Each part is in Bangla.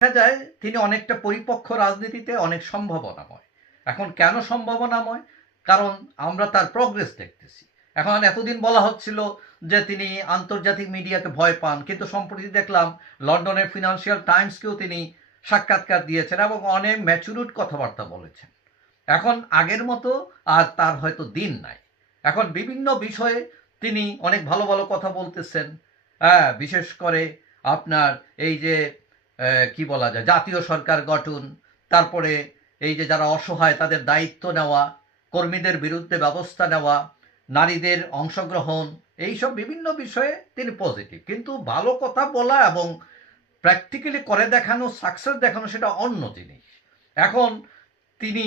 দেখা যায় তিনি অনেকটা পরিপক্ষ রাজনীতিতে অনেক সম্ভাবনাময়। এখন কেন সম্ভাবনাময়? কারণ আমরা তার প্রগ্রেস দেখতেছি। এখন এতদিন বলা হচ্ছিল যে তিনি আন্তর্জাতিক মিডিয়াকে ভয় পান, কিন্তু সম্প্রতি দেখলাম লন্ডনের ফিনান্সিয়াল টাইমসকেও তিনি সাক্ষাৎকার দিয়েছেন এবং অনেক ম্যাচুরুড কথাবার্তা বলেছেন। এখন আগের মতো আর তার হয়তো দিন নাই। এখন বিভিন্ন বিষয়ে তিনি অনেক ভালো ভালো কথা বলতেছেন। হ্যাঁ বিশেষ করে আপনার এই যে কি বলা যায়, জাতীয় সরকার গঠন, তারপরে এই যে যারা অসহায়, তাদের দায়িত্ব নেওয়া, কর্মীদের বিরুদ্ধে ব্যবস্থা নেওয়া, নারীদের অংশগ্রহণ, এইসব বিভিন্ন বিষয়ে তিনি পজিটিভ কিন্তু ভালো কথা বলা এবং প্র্যাকটিক্যালি করে দেখানো সাকসেস দেখানো সেটা অন্য জিনিস। এখন তিনি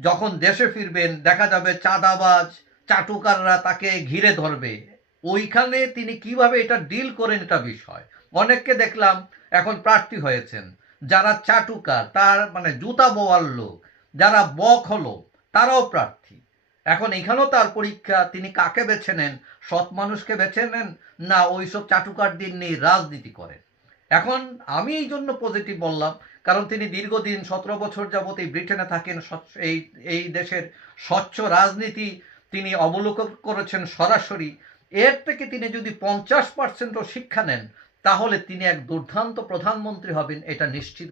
যখন দেশে ফিরবেন, দেখা যাবে চাঁদাবাজ, চাটুকাররা তাকে ঘিরে ধরবে। ওইখানে তিনি কীভাবে এটা ডিল করেন এটা বিষয়। অনেককে দেখলাম এখন প্রার্থী হয়েছেন। যারা চাটুকার, তার মানে জুতা বোয়ার লোক, যারা বক হলো, তারাও প্রার্থী। এখন এখানেও তার পরীক্ষা, তিনি কাকে বেছে নেন? সৎ মানুষকে বেছে নেন না ওইসব চাটুকার দিন নিয়ে রাজনীতি করেন? এখন আমি এই জন্য পজিটিভ বললাম, কারণ তিনি দীর্ঘদিন, সতেরো বছর যাবত এই ব্রিটেনে থাকেন এই এই দেশের স্বচ্ছ রাজনীতি তিনি অবলোকন করেছেন সরাসরি। এর থেকে তিনি যদি পঞ্চাশ পার্সেন্টও শিক্ষা নেন, তাহলে তিনি এক দুর্দান্ত প্রধানমন্ত্রী হবেন, এটা নিশ্চিত